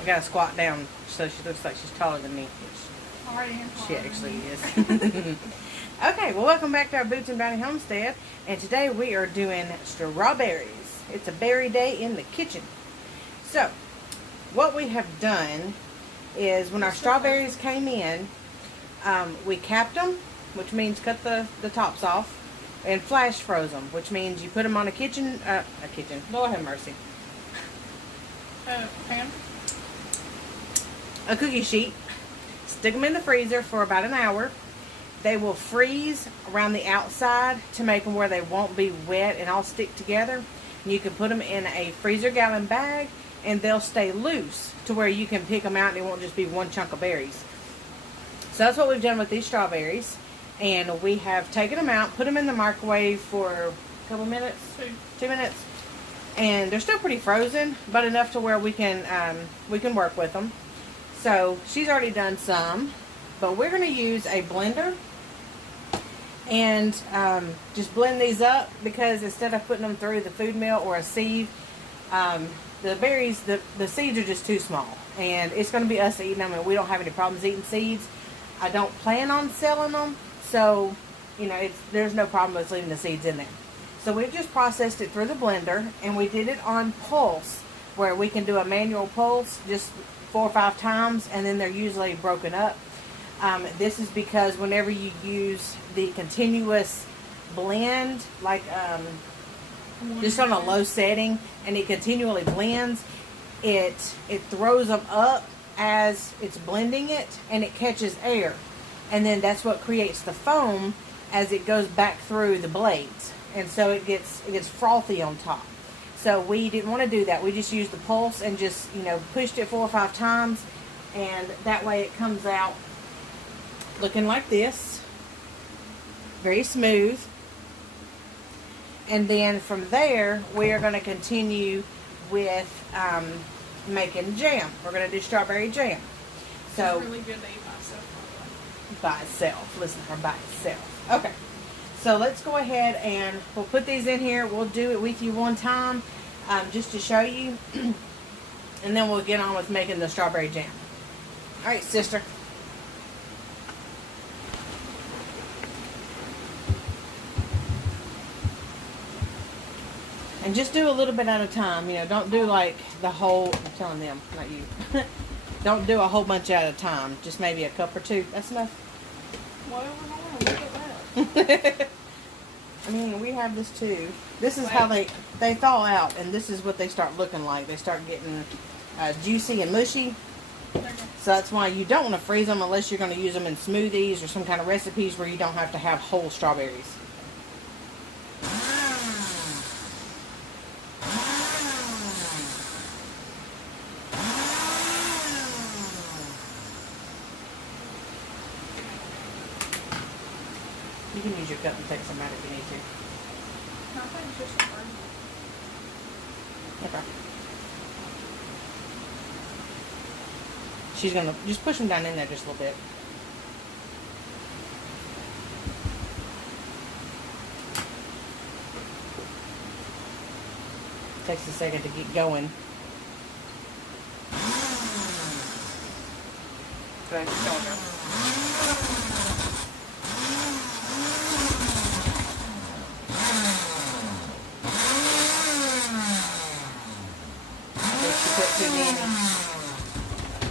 I gotta squat down so she looks like she's taller than me. She actually is. Okay, well, welcome back to our Boots and Bounty homestead. And today we are doing strawberries. It's a berry day in the kitchen. So, what we have done is when our strawberries came in, we capped them, which means cut the tops off, and flash froze them, which means you put them on a kitchen, Lord have mercy. Pan? A cookie sheet. Stick them in the freezer for about an hour. They will freeze around the outside to make them where they won't be wet and all stick together. And you can put them in a freezer gallon bag and they'll stay loose to where you can pick them out and it won't just be one chunk of berries. So that's what we've done with these strawberries. And we have taken them out, put them in the microwave for a couple minutes, 2 minutes. And they're still pretty frozen, but enough to where we can work with them. So she's already done some, but we're going to use a blender and just blend these up, because instead of putting them through the food mill or a sieve, the berries, the seeds are just too small, and it's going to be us eating them, and we don't have any problems eating seeds. I don't plan on selling them, so you know there's no problem with leaving the seeds in there. So we've just processed it through the blender, and we did it on pulse, where we can do a manual pulse just 4 or 5 times, and then they're usually broken up. This is because whenever you use the continuous blend, like just on a low setting, and it continually blends, it throws them up as it's blending it, and it catches air, and then that's what creates the foam as it goes back through the blades, and so it gets frothy on top. So we didn't want to do that. We just used the pulse and just pushed it 4 or 5 times, and that way it comes out looking like this, very smooth. And then from there we are going to continue with making jam. We're going to do strawberry jam. So It's really good to eat by itself. By itself. Listen to her, by itself. Okay. So let's go ahead and we'll put these in here. We'll do it with you one time just to show you. And then we'll get on with making the strawberry jam. Alright, sister. And just do a little bit at a time. Don't do like the whole, I'm telling them, not you. Don't do a whole bunch at a time. Just maybe a cup or 2. That's enough. Whatever, look at that. I mean, we have this too. This is how they thaw out, and this is what they start looking like. They start getting juicy and mushy. Okay. So that's why you don't want to freeze them unless you're going to use them in smoothies or some kind of recipes where you don't have to have whole strawberries. You can use your cup and take some out if you need to. I think it's just a bird. Okay. She's going to just push them down in there just a little bit. Takes a second to get going. Okay, just going there.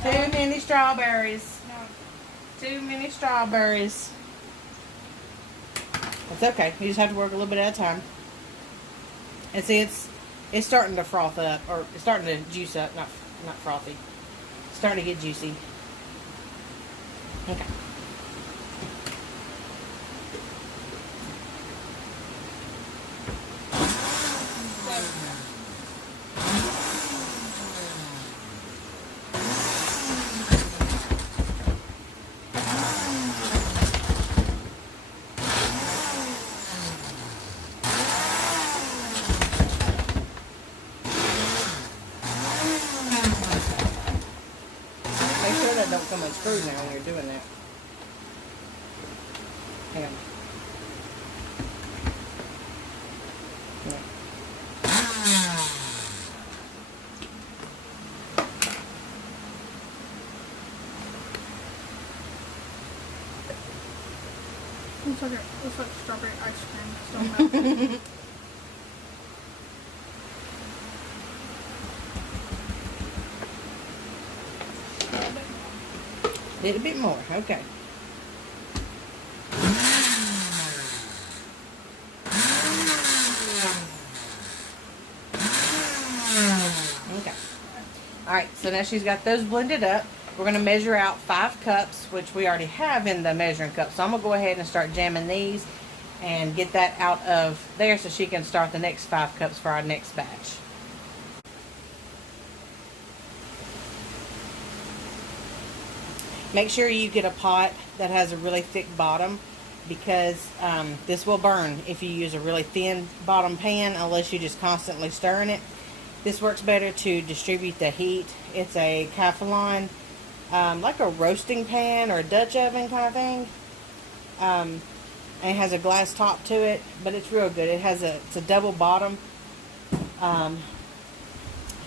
Too many strawberries. No. Too many strawberries. It's okay. You just have to work a little bit at a time. And see, it's starting to froth up, or it's starting to juice up. Not frothy. It's starting to get juicy. Okay. Don't come unscrewed now when you're doing that. Hang on. Yeah. looks like strawberry ice cream. Just don't melt. A little bit more, okay. Okay. Alright, so now she's got those blended up. We're going to measure out 5 cups, which we already have in the measuring cup. So I'm going to go ahead and start jamming these and get that out of there so she can start the next 5 cups for our next batch. Make sure you get a pot that has a really thick bottom, because this will burn if you use a really thin bottom pan unless you're just constantly stirring it. This works better to distribute the heat. It's a Calphalon, like a roasting pan or a Dutch oven kind of thing. And it has a glass top to it, but it's real good. It's a double bottom. I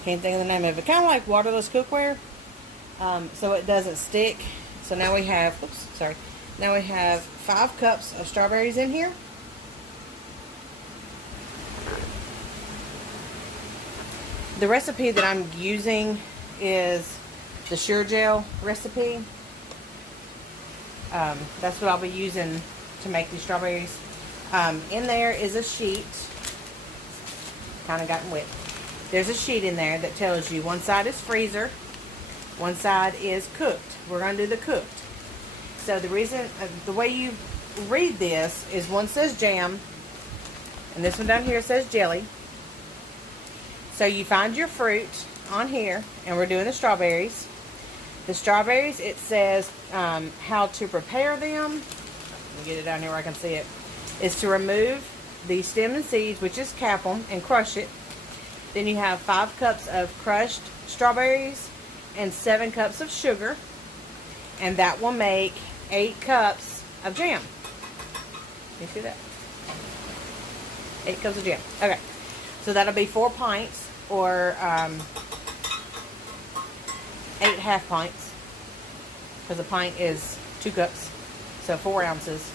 can't think of the name of it. Kind of like waterless cookware. So it doesn't stick. So now we have, now we have 5 cups of strawberries in here. The recipe that I'm using is the Sure Gel recipe. That's what I'll be using to make these strawberries. In there is a sheet. Kind of gotten wet. There's a sheet in there that tells you one side is freezer, one side is cooked. We're going to do the cooked. So the reason, the way you read this is one says jam, and this one down here says jelly. So you find your fruit on here, and we're doing the strawberries. The strawberries, it says how to prepare them. Let me get it down here where I can see it. Is to remove the stem and seeds, which is cap them and crush it. Then you have 5 cups of crushed strawberries and 7 cups of sugar, and that will make 8 cups of jam. You see that? 8 cups of jam. Okay, so that'll be 4 pints, or 8 half pints, because a pint is 2 cups, so 4 ounces.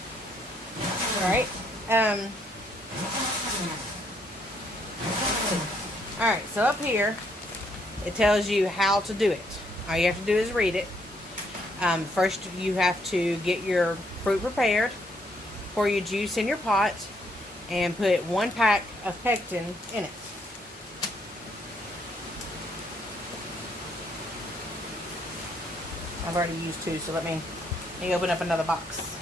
All right. All right, so up here it tells you how to do it. All you have to do is read it. First, you have to get your fruit prepared, pour your juice in your pot, and put 1 pack of pectin in it. I've already used 2, so let me open up another box.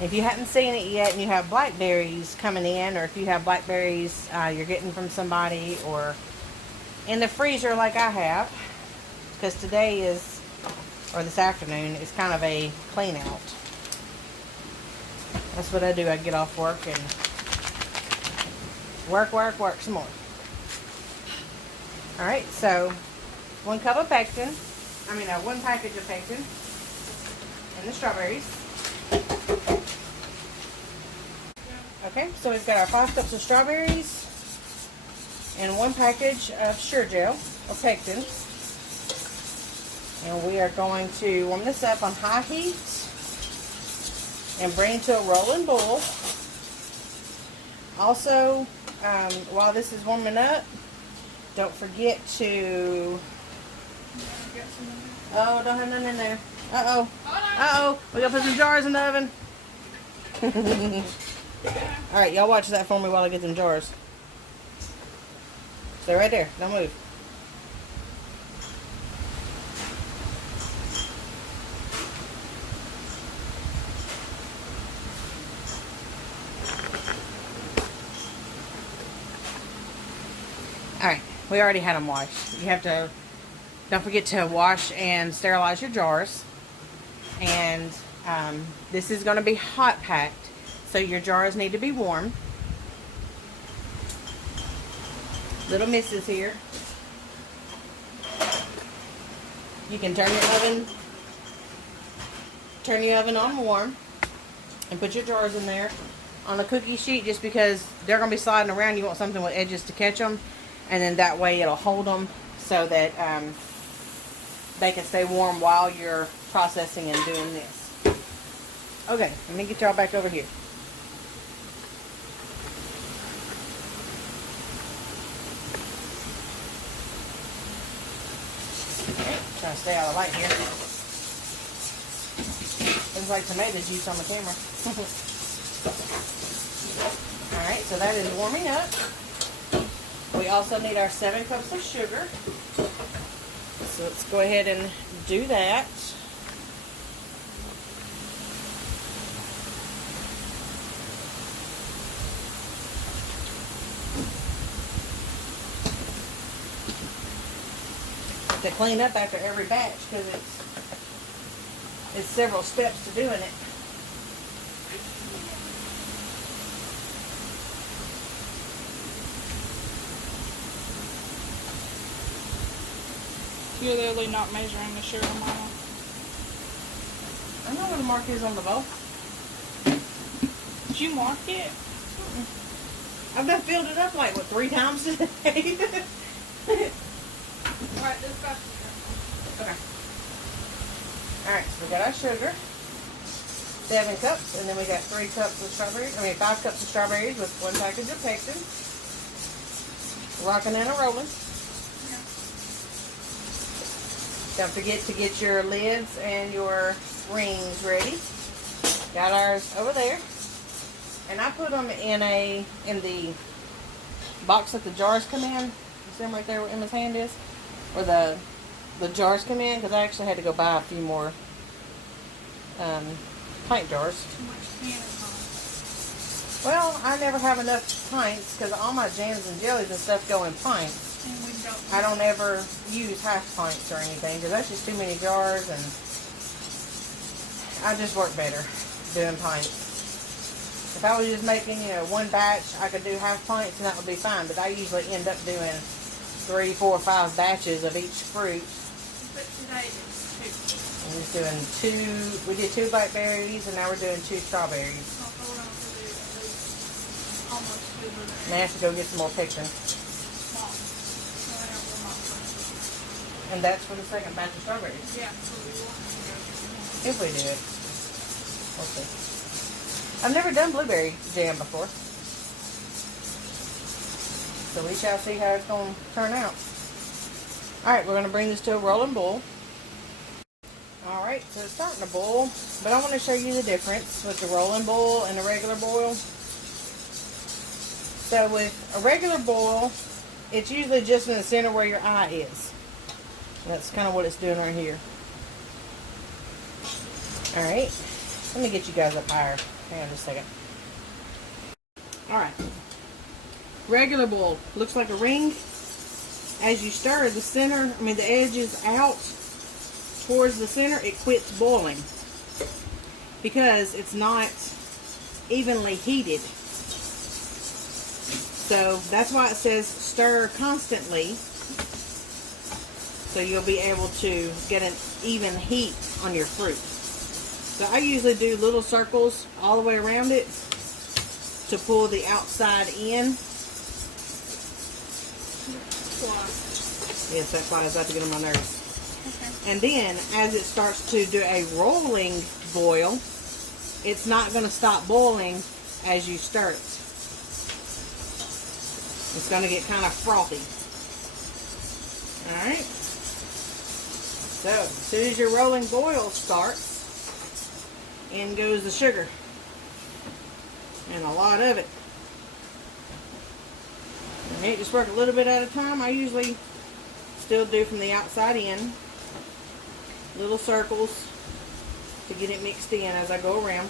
If you haven't seen it yet and you have blackberries coming in, or if you have blackberries you're getting from somebody, or in the freezer like I have, because today is, or this afternoon, is kind of a clean out. That's what I do. I get off work and work some more. Alright, so 1 cup of pectin, 1 package of pectin, and the strawberries. Okay, so we've got our 5 cups of strawberries and 1 package of Sure Gel or pectin. And we are going to warm this up on high heat and bring it to a rolling boil. Also, while this is warming up, don't forget to... Oh, don't have none in there. Uh-oh. Uh-oh. We gotta put some jars in the oven. Alright, y'all watch that for me while I get them jars. Stay right there. Don't move. Alright, we already had them washed. You have to, don't forget to wash and sterilize your jars. And this is going to be hot packed, so your jars need to be warm. Little misses here. You can turn your oven on warm and put your jars in there on a cookie sheet, just because they're going to be sliding around. You want something with edges to catch them, and then that way it'll hold them so that they can stay warm while you're processing and doing this. Okay, let me get y'all back over here. Okay, trying to stay out of the light here. Looks like tomato juice on the camera. Alright, so that is warming up. We also need our 7 cups of sugar. So let's go ahead and do that. To clean up after every batch because it's several steps to doing it. You're literally not measuring the sugar, Mama. I know what the mark is on the bowl. Did you mark it? I've done filled it up like, what, 3 times today? Alright, this got sugar. Okay. Alright, so we got our sugar. 7 cups, and then we got 3 cups of strawberries. 5 cups of strawberries with 1 package of pectin. Rocking and a rolling. Yeah. Don't forget to get your lids and your rings ready. Got ours over there. And I put them in the box that the jars come in. You see them right there where Emma's hand is? Where the jars come in, because I actually had to go buy a few more pint jars. Too much candy, Mama. Well, I never have enough pints because all my jams and jellies and stuff go in pints. And we don't. I don't ever use half pints or anything because that's just too many jars, and I just work better doing pints. If I was just making, 1 batch, I could do half pints and that would be fine, but I usually end up doing 3, 4, 5 batches of each fruit. But today it's 2. I'm just doing 2, we did 2 blackberries and now we're doing 2 strawberries. So we're going to do at least almost 2 of And I have to go get some more pectin. Mom. So I have one more. And that's for the second batch of strawberries. Yeah, so we want to go. If we do it. We'll see. I've never done blueberry jam before. So we shall see how it's going to turn out. Alright, we're going to bring this to a rolling boil. Alright, so it's starting to boil. But I want to show you the difference with the rolling boil and the regular boil. So with a regular boil, it's usually just in the center where your eye is. That's kind of what it's doing right here. Alright, let me get you guys up higher. Hang on just a second. Alright. Regular boil looks like a ring. As you stir the center, the edges out towards the center, it quits boiling because it's not evenly heated. So that's why it says stir constantly, so you'll be able to get an even heat on your fruit. So I usually do little circles all the way around it to pull the outside in. Yes, that fly is about to get on my nerves. Okay. And then, as it starts to do a rolling boil, it's not going to stop boiling as you stir it. It's going to get kind of frothy. Alright. So, as soon as your rolling boil starts, in goes the sugar. And a lot of it. Alright, just work a little bit at a time. I usually still do from the outside in. Little circles to get it mixed in as I go around.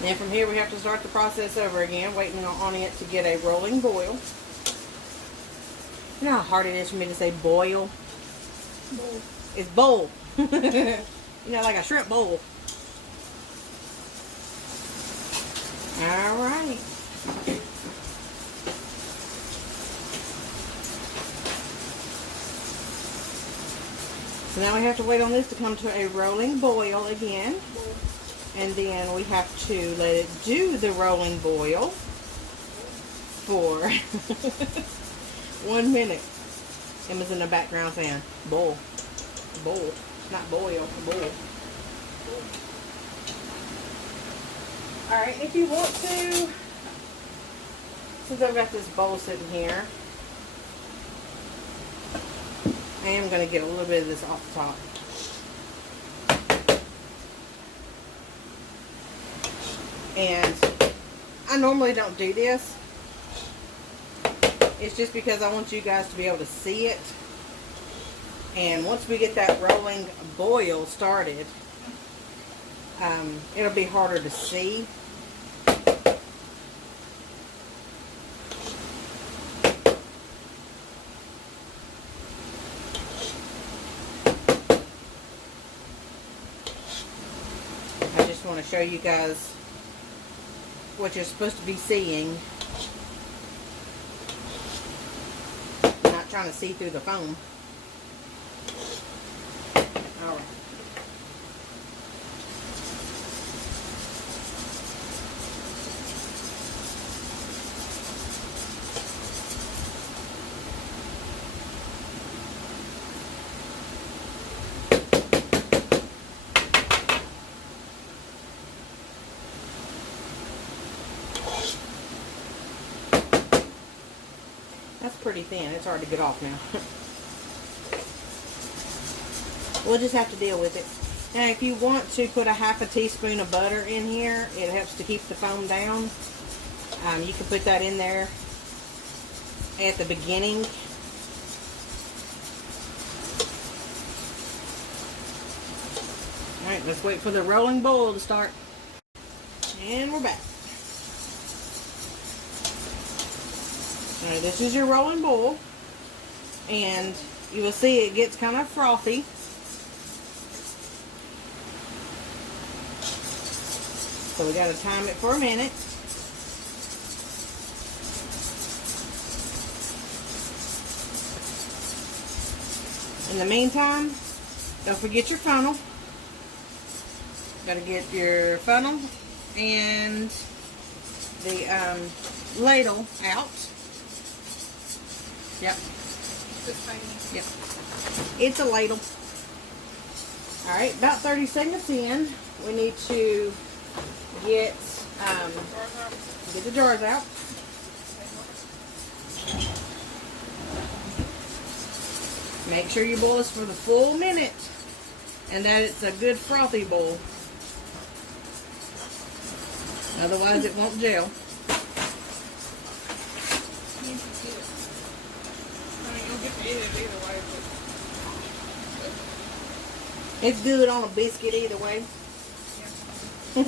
Then from here we have to start the process over again, waiting on it to get a rolling boil. You know how hard it is for me to say boil? Bowl. It's bowl. Like a shrimp bowl. Alright. So now we have to wait on this to come to a rolling boil again. Bowl. And then we have to let it do the rolling boil for 1 minute. Emma's in the background saying, boil. Boil. Not boil, boil. Alright, if you want to, since I've got this bowl sitting here, I am going to get a little bit of this off the top. And I normally don't do this. It's just because I want you guys to be able to see it. And once we get that rolling boil started, it'll be harder to see. I just want to show you guys what you're supposed to be seeing. I'm not trying to see through the foam. Alright. That's pretty thin. It's hard to get off now. We'll just have to deal with it. Now, if you want to put a half a teaspoon of butter in here, it helps to keep the foam down. You can put that in there at the beginning. Alright, let's wait for the rolling boil to start. And we're back. Alright, this is your rolling boil. And you will see it gets kind of frothy. So we got to time it for a minute. In the meantime, don't forget your funnel. Got to get your funnel and the ladle out. Yep. Yep. It's a ladle. Alright, about 30 seconds in, we need to get the jars out. Make sure you boil this for the full minute and that it's a good frothy boil. Otherwise it won't gel. It's good on a biscuit either way. Yeah.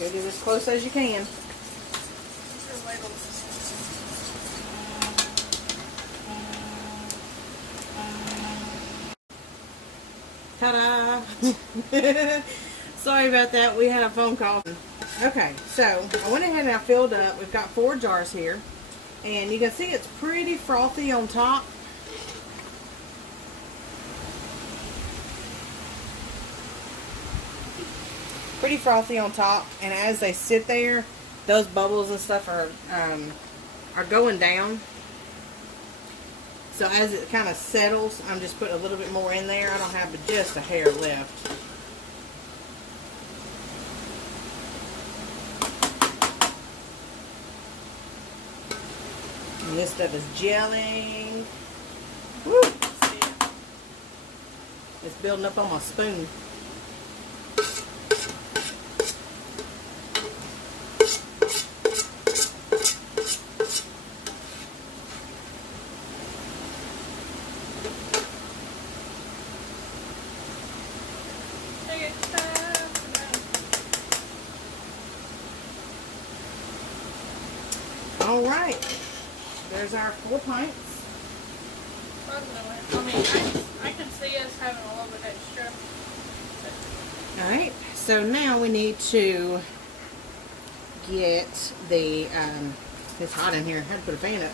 Go get as close as you can. Ta-da! Sorry about that. We had a phone call. Okay, so I went ahead and I filled up. We've got 4 jars here. And you can see it's pretty frothy on top. Pretty frothy on top. And as they sit there, those bubbles and stuff are going down. So as it kind of settles, I'm just putting a little bit more in there. I don't have but just a hair left. And this stuff is gelling. Woo! It's building up on my spoon. All right, there's our 4 pints. I mean, I can see us having a little bit extra. All right, so now we need to get the, it's hot in here, I had to put a fan up.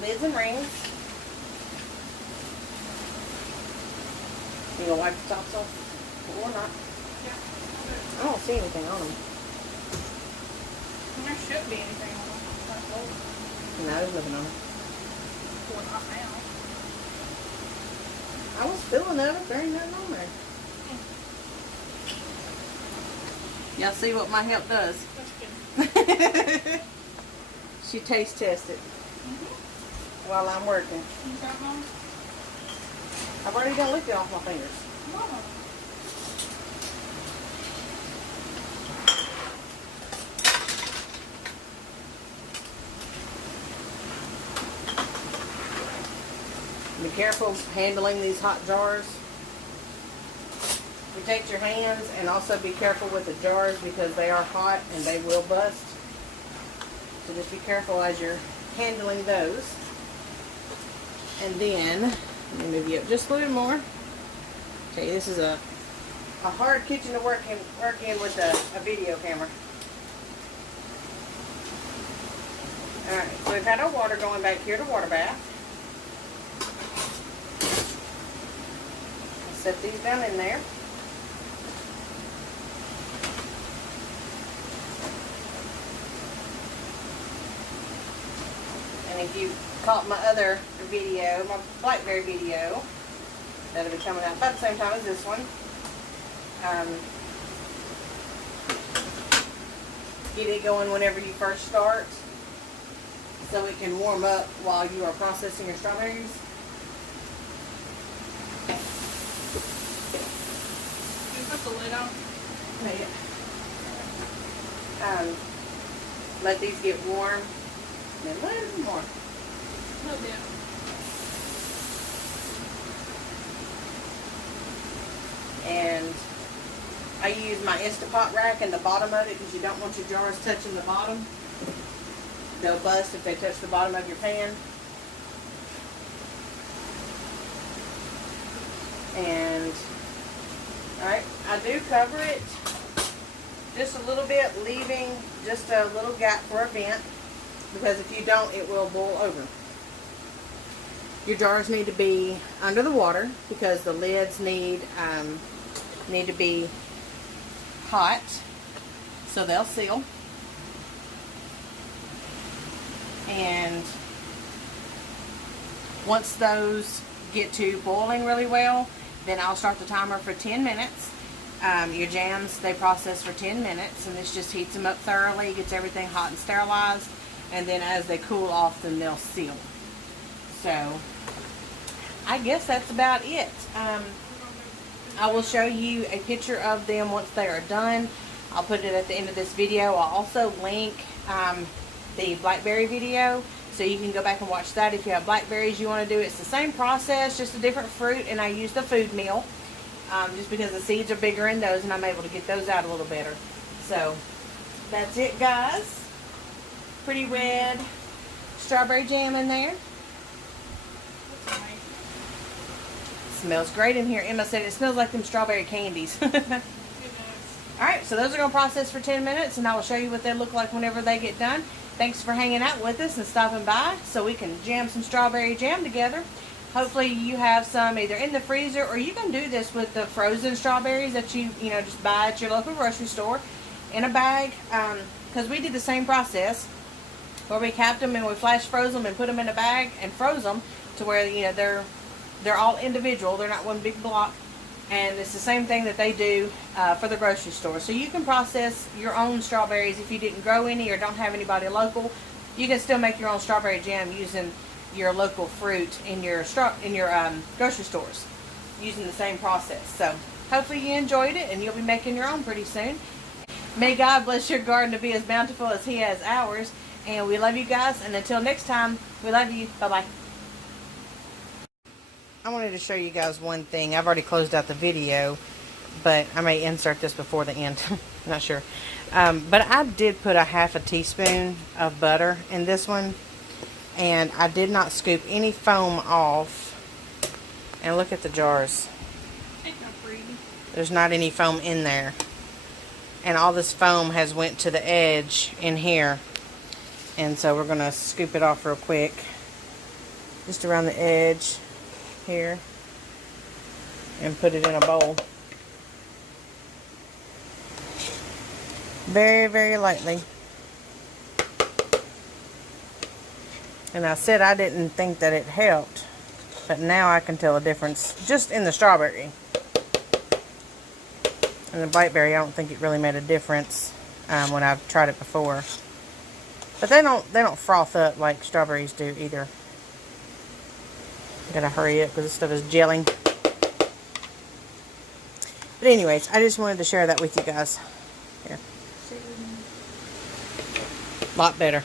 Lids and rings. You gonna wipe the tops off or not? Yeah. I don't see anything on them. There shouldn't be anything on them. That's old. No, there's nothing on them. Well, not now. I was feeling of it. There ain't nothing on there. Y'all see what my help does? That's good. She taste tested while I'm working. You got one? I've already done licked it off my fingers. Wow. Be careful handling these hot jars. Protect your hands and also be careful with the jars because they are hot and they will bust. So just be careful as you're handling those. And then, let me move you up just a little more. Okay, this is a hard kitchen to work in with a video camera. Alright, so we've had our water going back here to water bath. Set these down in there. And if you caught my other video, my blackberry video, that'll be coming out about the same time as this one. Get it going whenever you first start so it can warm up while you are processing your strawberries. You put the lid on. Let these get warm. And then a little more. A little bit. And I use my Instapot rack in the bottom of it because you don't want your jars touching the bottom. They'll bust if they touch the bottom of your pan. And, alright, I do cover it just a little bit, leaving just a little gap for a vent. Because if you don't, it will boil over. Your jars need to be under the water because the lids need to be hot so they'll seal. And once those get to boiling really well, then I'll start the timer for 10 minutes. Your jams, they process for 10 minutes, and this just heats them up thoroughly, gets everything hot and sterilized, and then as they cool off, then they'll seal. So, I guess that's about it. I will show you a picture of them once they are done. I'll put it at the end of this video. I'll also link the blackberry video, so you can go back and watch that if you have blackberries you want to do. It's the same process, just a different fruit, and I used a food meal just because the seeds are bigger in those and I'm able to get those out a little better. So that's it, guys. Pretty red strawberry jam in there. That's nice. Smells great in here. Emma said it smells like them strawberry candies. It does. Alright, so those are going to process for 10 minutes and I will show you what they look like whenever they get done. Thanks for hanging out with us and stopping by so we can jam some strawberry jam together. Hopefully you have some either in the freezer, or you can do this with the frozen strawberries that you just buy at your local grocery store in a bag. Because we did the same process where we capped them and we flash froze them and put them in a bag and froze them to where they're all individual. They're not one big block. And it's the same thing that they do for the grocery store. So you can process your own strawberries if you didn't grow any or don't have anybody local. You can still make your own strawberry jam using your local fruit in your grocery stores using the same process. So hopefully you enjoyed it and you'll be making your own pretty soon. May God bless your garden to be as bountiful as He has ours. And we love you guys. And until next time, we love you. Bye-bye. I wanted to show you guys one thing. I've already closed out the video, but I may insert this before the end. I'm not sure. But I did put a half a teaspoon of butter in this one, and I did not scoop any foam off. And look at the jars. There's not any foam in there. And all this foam has went to the edge in here. And so we're going to scoop it off real quick. Just around the edge here and put it in a bowl. Very, very lightly. And I said I didn't think that it helped, but now I can tell a difference just in the strawberry. And the blackberry, I don't think it really made a difference when I've tried it before. But they don't froth up like strawberries do either. Gotta hurry up because this stuff is gelling. But anyways, I just wanted to share that with you guys. Here. A lot better.